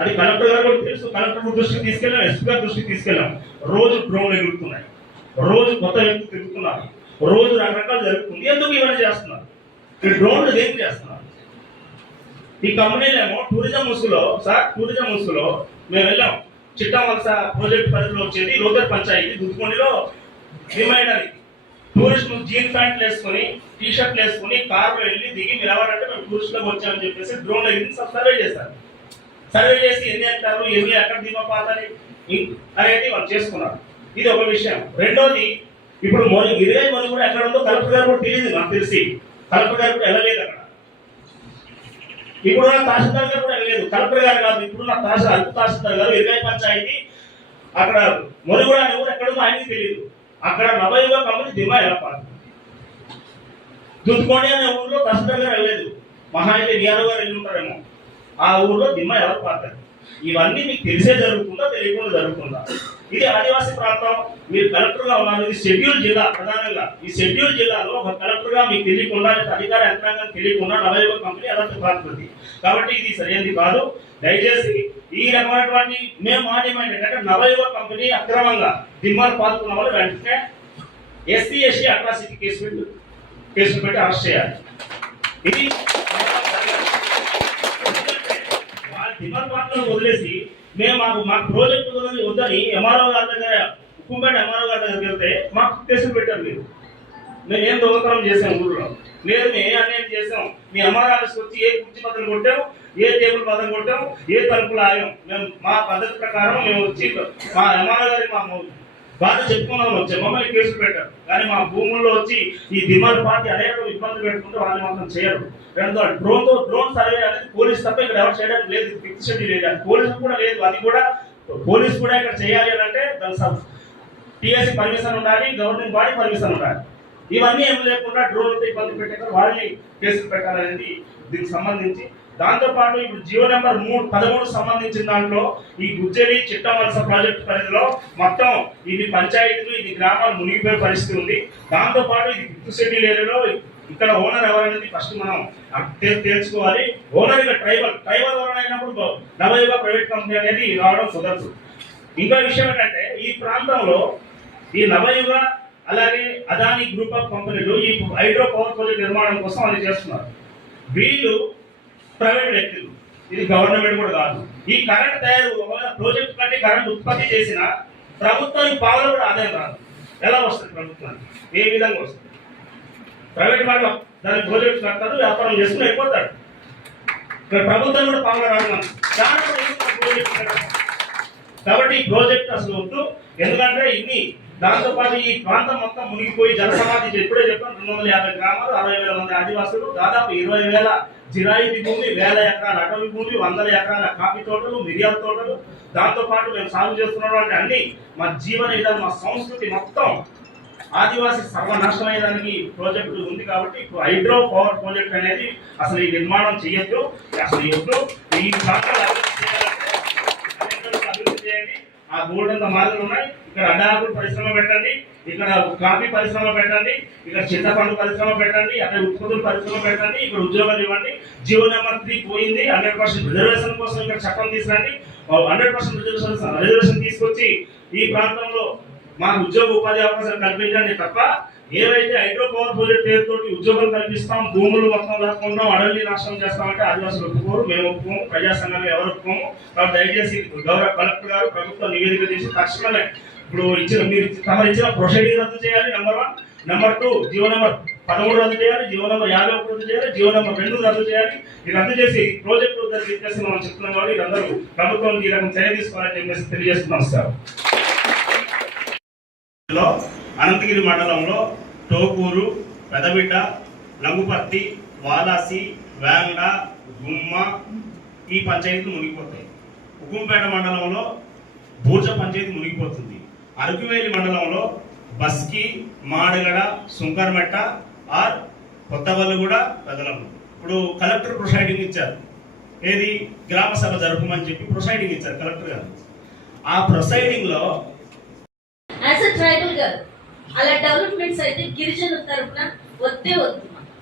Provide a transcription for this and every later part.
అది కలెక్టర్ గారు కూడా తెలుసు. కలెక్టర్ దృష్టికి తీసుకెళ్ళాం ఎస్పీ గారి దృష్టికి తీసుకెళ్ళాం రోజు డ్రోన్లు ఎగురుతున్నాయి. రోజు కొత్త వ్యక్తులు తిరుగుతున్నారు. రోజు రకరకాలు జరుగుతుంది ఎందుకు ఇవన్నీ చేస్తున్నారు? ఈ డ్రోన్లు దేనికి చేస్తున్నారు? ఈ కంపెనీలేమో టూరిజం ముసుగులో సార్ టూరిజం ముసుగులో మేము వెళ్ళాం. చిట్టా వలస ప్రాజెక్ట్ పరిధిలో వచ్చేది లోకల్ పంచాయతీ దుద్దుకొండిలో రిమైండర్ టూరిస్ట్ జీన్ ప్యాంట్లు వేసుకొని టీ షర్ట్లు వేసుకొని కార్లో వెళ్ళి దిగి మీరు ఎవరంటే మేము టూరిస్ట్లోకి వచ్చామని చెప్పేసి డ్రోన్లో వెళ్ళి సర్వే చేశారు? సర్వే చేసి ఎన్ని ఎక్కారు ఎన్ని ఎక్కడ దిగపాతని అనేది వాళ్ళు చేసుకున్నారు. ఇది ఒక విషయం. రెండోది ఇప్పుడు మొదలు ఇరవై మంది కూడా ఎక్కడ ఉందో కలెక్టర్ గారు కూడా తెలియదు నాకు తెలిసి. కలెక్టర్ గారు కూడా వెళ్ళలేదు అక్కడ. ఇప్పుడు నా తహసీల్దార్ గారు కూడా వెళ్ళలేదు. కలెక్టర్ గారు కాదు ఇప్పుడు నా తహసీల్ అల్పు తహసీల్దార్ గారు ఇరవై పంచాయతీ అక్కడ మొరుగుడ అనే ఊరు ఎక్కడుందో ఆయనకి తెలియదు. అక్కడ నవయుగ కంపెనీ దిమ్మా ఎలా పాడు దుద్దుకోండి అనే ఊర్లో తహసీల్దార్ గారు వెళ్ళలేదు. మహా అయితే గారు వెళ్ళి ఉంటారేమో. ఆ ఊర్లో దిమ్మ ఎవరు పాడతారు? ఇవన్నీ మీకు తెలిసే జరుగుతుందా తెలియకుండా జరుగుతుందా? ఇది ఆదివాసీ ప్రాంతం మీరు కలెక్టర్గా ఉన్నారు ఇది షెడ్యూల్ జిల్లా ప్రధానంగా. ఈ షెడ్యూల్ జిల్లాలో ఒక కలెక్టర్గా మీకు తెలియకుండా అధికార యంత్రాంగం తెలియకుండా నవయుగ కంపెనీ అలాంటి పాల్పడుతుంది కాబట్టి ఇది సరైనది కాదు. దయచేసి ఈ రకమైనటువంటి మేము మా డిమాండ్ ఏంటంటే నవయుగ కంపెనీ అక్రమంగా దిమ్మలు పాల్గొన్న వాళ్ళు వెంటనే ఎస్సీ ఎస్టీ అట్రాసిటీ కేసు పెట్టి కేసులు పెట్టి అరెస్ట్ చేయాలి. ఇది వాళ్ళ వదిలేసి మేము మాకు మాకు ప్రాజెక్ట్ వద్దని వద్దని ఎంఆర్ఓ గారి దగ్గర ఉక్కుంపేట ఎంఆర్ఓ గారి దగ్గరికి వెళ్తే మాకు కేసులు పెట్టారు మీరు. మేము ఏం దొంగతనం చేసాం ఊళ్ళో? లేదు మేము అన్యాయం చేసాం? మీ ఎంఆర్ వచ్చి ఏ కుర్చీ పదం కొట్టాం? ఏ టేబుల్ పదం కొట్టాం? ఏ తలుపులు ఆగాం? మేము మా పద్ధతి ప్రకారం మేము వచ్చి మా ఎంఆర్ఓ గారి మా బాధ చెప్పుకున్నాం వచ్చే. మమ్మల్ని కేసు పెట్టారు. కానీ మా భూముల్లో వచ్చి ఈ డిమాండ్ పార్టీ అనేక ఇబ్బంది పెట్టుకుంటే వాళ్ళు మాత్రం చేయరు. రెండో డ్రోన్తో డ్రోన్ సర్వే అనేది పోలీస్ తప్ప ఇక్కడ ఎవరు చేయడానికి లేదు. ఫిక్స్ షెడ్యూల్ లేదు. పోలీసు కూడా లేదు. అది కూడా పోలీస్ కూడా ఇక్కడ చేయాలి అని అంటే దాని టీఎస్సీ పర్మిషన్ ఉండాలి గవర్నమెంట్ బాడీ పర్మిషన్ ఉండాలి. ఇవన్నీ ఏం లేకుండా డ్రోన్ ఇబ్బంది పెట్టాక వాళ్ళని కేసులు పెట్టాలనేది దీనికి సంబంధించి దాంతోపాటు ఇప్పుడు జియో నెంబర్ మూడు పదమూడు సంబంధించిన దాంట్లో ఈ గుజ్జలి చిట్టవలస ప్రాజెక్ట్ పరిధిలో మొత్తం ఇది పంచాయతీలు ఇది గ్రామాలు మునిగిపోయే పరిస్థితి ఉంది. దాంతోపాటు ఇది గుర్తు షెడ్యూల్ ఏరియాలో ఇక్కడ ఓనర్ ఎవరనేది ఫస్ట్ మనం తెలుసుకోవాలి. ఓనర్ ఇక ట్రైబల్. ట్రైబల్ ఓనర్ అయినప్పుడు నవయుగ ప్రైవేట్ కంపెనీ అనేది రావడం కుదరదు. ఇంకో విషయం ఏంటంటే ఈ ప్రాంతంలో ఈ నవయుగ అలాగే అదాని గ్రూప్ ఆఫ్ కంపెనీలు ఈ హైడ్రో పవర్ ప్రాజెక్ట్ నిర్మాణం కోసం అది చేస్తున్నారు వీళ్ళు ప్రైవేట్ వ్యక్తులు. ఇది గవర్నమెంట్ కూడా కాదు. ఈ కరెంట్ తయారు ఒకవేళ ప్రాజెక్ట్ కట్టి కరెంట్ ఉత్పత్తి చేసిన ప్రభుత్వానికి పావులు కూడా ఆదాయం రాదు. ఎలా వస్తుంది ప్రభుత్వానికి? ఏ విధంగా వస్తుంది? ప్రైవేట్ వాళ్ళు దాని ప్రాజెక్ట్ కడతారు వ్యాపారం చేసుకుని అయిపోతాడు ఇక్కడ ప్రభుత్వం కూడా పావులు రాదు మనం. కాబట్టి ఈ ప్రాజెక్ట్ అసలు వద్దు. ఎందుకంటే ఇన్ని దాంతో పాటు ఈ ప్రాంతం మొత్తం మునిగిపోయి జనసమాధి ఎప్పుడే చెప్పాను రెండు వందల యాభై గ్రామాలు అరవై వేల మంది ఆదివాసులు దాదాపు ఇరవై వేల జిరాయితీ భూమి వేల ఎకరాల అటవీ భూమి వందల ఎకరాల కాఫీ తోటలు మిరియాల తోటలు. దాంతో పాటు మేము సాగు చేస్తున్నాం అంటే అన్ని మా జీవన విధానం మా సంస్కృతి మొత్తం ఆదివాసి సర్వనాశనమయ్యేదానికి ప్రాజెక్టు ఉంది కాబట్టి హైడ్రో పవర్ ప్రాజెక్ట్ అనేది అసలు ఈ నిర్మాణం చేయొద్దు అసలు ఎప్పుడు ఈ ప్రాంతాలు అభివృద్ధి చేయాలంటే అభివృద్ధి చేయండి. ఆ గోల్డెన్ మార్గలు ఉన్నాయి. ఇక్కడ అడ్డాకులు పరిశ్రమ పెట్టండి. ఇక్కడ కాఫీ పరిశ్రమ పెట్టండి. ఇక్కడ చింతపండు పరిశ్రమ పెట్టండి. అక్కడ ఉత్పత్తుల పరిశ్రమ పెట్టండి. ఇక్కడ ఉద్యోగాలు ఇవ్వండి. జియో నెంబర్ త్రీ పోయింది. హండ్రెడ్ పర్సెంట్ రిజర్వేషన్ కోసం ఇక్కడ చట్టం తీసుకురండి. హండ్రెడ్ పర్సెంట్ రిజర్వేషన్ రిజర్వేషన్ తీసుకొచ్చి ఈ ప్రాంతంలో మాకు ఉద్యోగ ఉపాధి అవకాశాలు కల్పించండి తప్ప ఏవైతే హైడ్రో పవర్ ప్రాజెక్ట్ పేరుతోటి ఉద్యోగాలు కల్పిస్తాం భూములు మొత్తం లేకుండా అడవిని నాశనం చేస్తామంటే ఆదివాసులు ఒప్పుకోరు మేము ఒప్పుకోము ప్రజా సంఘాలు ఎవరు ఒప్పుకోము. కాబట్టి దయచేసి గౌరవ కలెక్టర్ గారు ప్రభుత్వం నివేదిక చేసి తక్షణమే ఇప్పుడు ఇచ్చిన మీరు తమరు ఇచ్చిన ప్రొసీడింగ్ రద్దు చేయాలి number one number two G O number పదమూడు రద్దు చేయాలి జీవో నెంబర్ యాభై ఒకటి రద్దు చేయాలి జీవో నెంబర్ రెండు రద్దు చేయాలి. ఇది రద్దు చేసి ప్రాజెక్టు రద్దు చేసి మనం చెప్తున్నాం కాబట్టి ఇదందరూ ప్రభుత్వం ఈ రకం చర్య తీసుకోవాలని చెప్పేసి తెలియజేస్తున్నాం సార్ లో అనంతగిరి మండలంలో టోకూరు పెదబిడ్డ లంగుపర్తి వాలాసి వేంగ గుమ్మ ఈ పంచాయతీలు మునిగిపోతాయి. ఉక్కుంపేట మండలంలో బూర్జ పంచాయతీ మునిగిపోతుంది. అరకువేలి మండలంలో బస్కి మాడగడ సుంకర్మెట్ట ఆర్ కొత్తవల్లిగూడ పెదలము ఇప్పుడు కలెక్టర్ ప్రొసైడింగ్ ఇచ్చారు. ఏది? గ్రామ సభ జరపమని చెప్పి ప్రొసైడింగ్ ఇచ్చారు కలెక్టర్ గారు. ఆ ప్రొసైడింగ్లో యాజ్ అ ట్రైబల్ గర్ల్ అలా డెవలప్మెంట్స్ అయితే గిరిజనుల తరపున వద్దే వద్దు మాకు.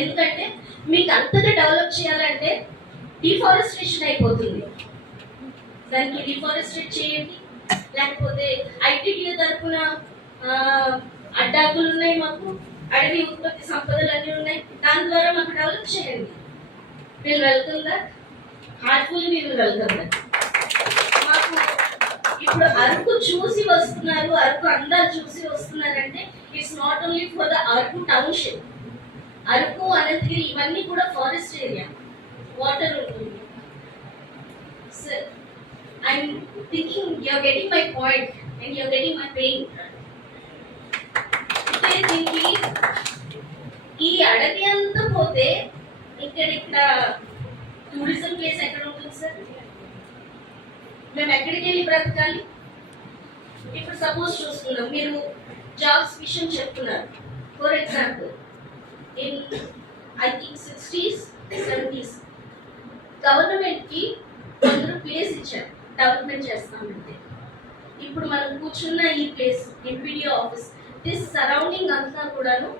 ఎందుకంటే మీకు అంతగా డెవలప్ చేయాలంటే డిఫారెస్టేషన్ అయిపోతుంది. దానికి డిఫారెస్టేట్ చేయండి. లేకపోతే ఐటీడీ తరఫున అడ్డాకులు ఉన్నాయి మాకు. అడవి ఉత్పత్తి సంపదలు అన్నీ ఉన్నాయి. దాని ద్వారా మాకు డెవలప్ చేయండి. మీరు వెళ్తుందా? హార్ట్ఫుల్ మీరు వెళ్తుందా? ఇప్పుడు అరకు చూసి వస్తున్నారు అరకు అందాలు చూసి వస్తున్నారంటే it's not only for the Araku township Araku Ananthagiri ఇవన్నీ కూడా ఫారెస్ట్ ఏరియా వాటర్ ఉంటుంది. Sir I'm thinking you're getting my point and you're getting my pain దీనికి ఈ అడవి అంతా పోతే ఇక్కడ ఇక్కడ టూరిజం ప్లేస్ ఎక్కడ ఉంటుంది సార్ మేము ఎక్కడికి వెళ్ళి బ్రతకాలి? ఇప్పుడు సపోజ్ చూసుకున్నాం మీరు జాబ్స్ విషయం చెప్తున్నారు. For example in I think sixties seventies గవర్నమెంట్కి అందరూ ప్లేస్ ఇచ్చారు. డెవలప్మెంట్ చేస్తామంటే. ఇప్పుడు మనం కూర్చున్న ఈ place M P D office this surrounding అంతా కూడాను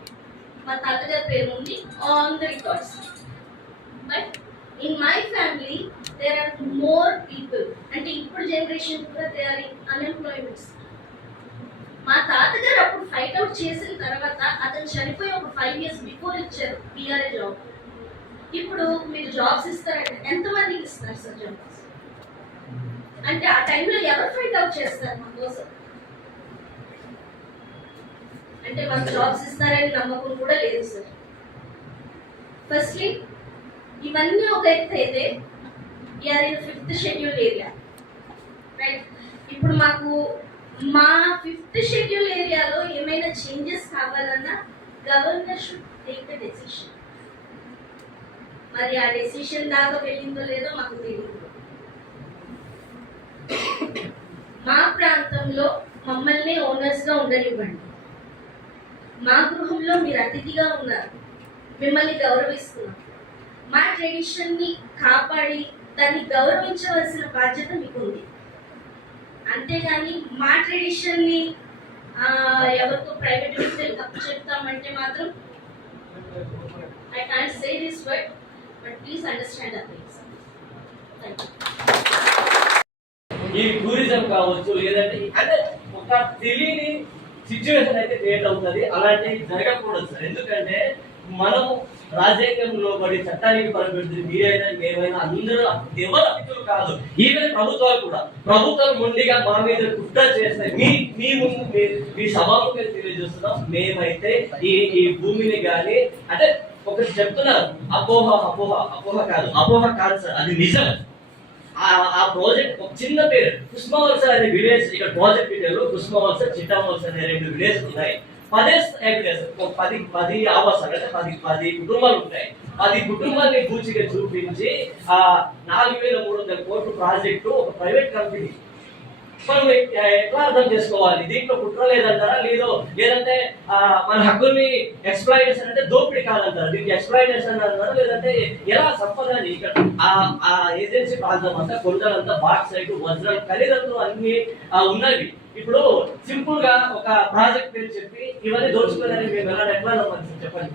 మా తాతగారి పేరు ఉంది on the records but in my family there are more people అంటే ఇప్పుడు జనరేషన్ కూడా దే ఆర్ అన్ఎంప్లాయ్మెంట్స్ మా తాతగారు అప్పుడు ఫైట్ అవుట్ చేసిన తర్వాత అతను చనిపోయి ఒక ఫైవ్ ఇయర్స్ బిఫోర్ ఇచ్చారు పిఆర్ఏ జాబ్ ఇప్పుడు మీరు జాబ్స్ ఇస్తారంటే ఎంతమందికి ఇస్తారు సార్ జాబ్స్ అంటే ఆ టైంలో ఎవరు ఫైట్ అవుట్ చేస్తారు మా కోసం? అంటే మాకు జాబ్స్ ఇస్తారని నమ్మకం కూడా లేదు సార్. ఫస్ట్లీ ఇవన్నీ ఒక ఎత్తు అయితే we're in fifth schedule area. Right ఇప్పుడు మాకు మా ఫిఫ్త్ షెడ్యూల్ ఏరియాలో ఏమైనా చేంజెస్ కావాలన్నా governor should take the decision మరి ఆ డెసిషన్ దాకా వెళ్ళిందో లేదో మాకు తెలియదు మా ప్రాంతంలో మమ్మల్ని ఓనర్స్గా ఉండనివ్వండి. మా గృహంలో మీరు అతిథిగా ఉన్నారు. మిమ్మల్ని గౌరవిస్తున్నాం. మా ట్రెడిషన్ని కాపాడి దాన్ని గౌరవించవలసిన బాధ్యత మీకు ఉంది అంతేగాని మా ట్రెడిషన్ని ఎవరికో ప్రైవేట్ వ్యక్తులు తప్పు చెప్తామంటే మాత్రం I can't say this word but please understand a things ఈ టూరిజం కావచ్చు లేదంటే అంటే ఒక తెలియని సిచ్యువేషన్ అయితే క్రియేట్ అవుతుంది. అలాంటివి జరగకూడదు సార్ ఎందుకంటే మనం రాజకీయంలో పడి చట్టానికి పరిపెడుతుంది మీరైనా మేమైనా అందరూ ఎవరు అతిథులు కాదు. ఈవెన్ ప్రభుత్వాలు కూడా. ప్రభుత్వాలు మొండిగా మా మీద కుట్ర చేస్తాయి మీ మీ ముందు మీ- మీ సభాముఖంగా తెలియజేస్తున్నాం. మేమైతే ఈ ఈ భూమిని కానీ అంటే ఒకటి చెప్తున్నారు. అపోహ అపోహ అపోహ కాదు. అపోహ కాదు సార్ అది నిజం. ఆ ఆ ప్రాజెక్ట్ ఒక చిన్న పేరు. కుస్మవలస అనే విలేజ్ ఇక్కడ ప్రాజెక్ట్ పేరు కుస్మవలస చిట్టవలస అనే రెండు విలేజ్ ఉన్నాయి. పదే విలేజ్ ఒక పది పది ఆవాసాలు అంటే పది పది కుటుంబాలు ఉంటాయి. పది కుటుంబాన్ని పూచిగా చూపించి ఆ నాలుగు వేల మూడు వందల కోట్ల ప్రాజెక్టు ఒక ప్రైవేట్ కంపెనీ మనం ఎట్లా అర్థం చేసుకోవాలి? దీంట్లో కుట్ర లేదంటారా? లేదో లేదంటే మన హక్కుల్ని ఎక్స్ప్లైనేషన్ అంటే దోపిడీ కాదంటారా? దీనికి ఎక్స్ప్లైనేషన్ అంటారా లేదంటే ఎలా సంపదని ఇక్కడ ఆ ఏజెన్సీ ప్రాంతం అంతా కొండలంతా బాక్స్ సైడ్ వజ్రాలు ఖరీదంతో అన్ని ఉన్నవి. ఇప్పుడు సింపుల్గా ఒక ప్రాజెక్ట్ పేరు చెప్పి ఇవన్నీ దోచుకోవాలని మేము ఎలా ఎట్లా చెప్పండి.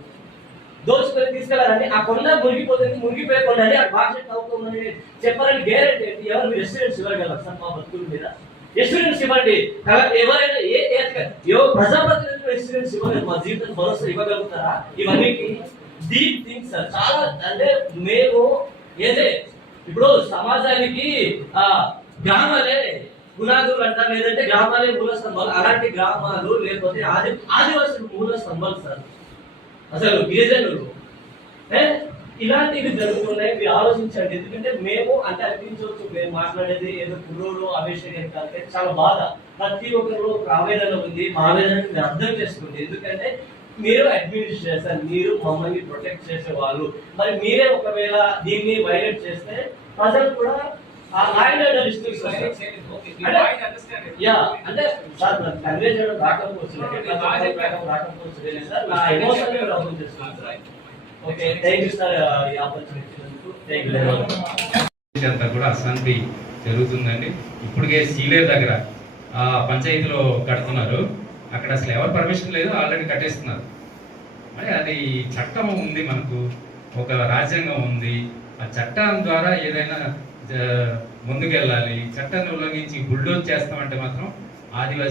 దోచుకొని తీసుకెళ్ళాలని ఆ కొండ మునిగిపోతుంది మునిగిపోయే కొండని ఆ బాక్సెట్ అవుతుందని చెప్పాలని గ్యారెంటీ ఏంటి? ఎవరు మీరు రెస్టారెంట్స్ ఇవ్వగలరు సార్ మా బతుకుల మీద? ఎక్స్పీరియన్స్ ఇవ్వండి. ఎవరైనా ఏ ఏ ప్రజాప్రతినిధులు ఎక్స్పీరియన్స్ ఇవ్వలేదు మా జీవితం భరోసా ఇవ్వగలుగుతారా? ఇవన్నీ డీప్ థింగ్స్ సార్ చాలా అంటే మేము ఏదే ఇప్పుడు సమాజానికి ఆ గ్రామాలే పునాదులు అంటారు. లేదంటే గ్రామాలే మూల స్తంభాలు. అలాంటి గ్రామాలు లేకపోతే ఆది ఆదివాసులు మూల స్తంభాలు సార్ అసలు గిరిజనులు. ఏ? ఇలాంటివి జరుగుతున్నాయి మీరు ఆలోచించండి. ఎందుకంటే మేము అంటే అనిపించవచ్చు మేము మాట్లాడేది ఏదో కుర్రోడు అభిషేకం కాదు చాలా బాధ. ప్రతి ఒక్కరు ఒక ఆవేదన ఉంది. మా ఆవేదన మీరు అర్థం చేసుకోండి. ఎందుకంటే మీరు అడ్మినిస్ట్రేషన్ మీరు మమ్మల్ని ప్రొటెక్ట్ చేసే వాళ్ళు మరి మీరే ఒకవేళ దీన్ని వైలేట్ చేస్తే ప్రజలు కూడా అంటే సార్ కన్వే చేయడం రాకపోవచ్చు. రాకపోవచ్చు. సార్. నా ఎమోషన్ అర్థం చేస్తున్నాను sir okay thank you sir ఈ ఆపర్చునిటీ ఇచ్చినందుకు థ్యాంక్ యూ అంతా కూడా అశాంతి జరుగుతుందండి. ఇప్పటికే సీలేరు దగ్గర ఆ పంచాయతీలో కడుతున్నారు. అక్కడ అసలు ఎవరు పర్మిషన్ లేదు ఆల్రెడీ కట్టేస్తున్నారు. మరి అది చట్టం ఉంది మనకు ఒక రాజ్యాంగం ఉంది. ఆ చట్టం ద్వారా ఏదైనా ముందుకెళ్ళాలి. చట్టాన్ని ఉల్లంఘించి బుల్డోజ్ చేస్తామంటే మాత్రం ఆదివాసీ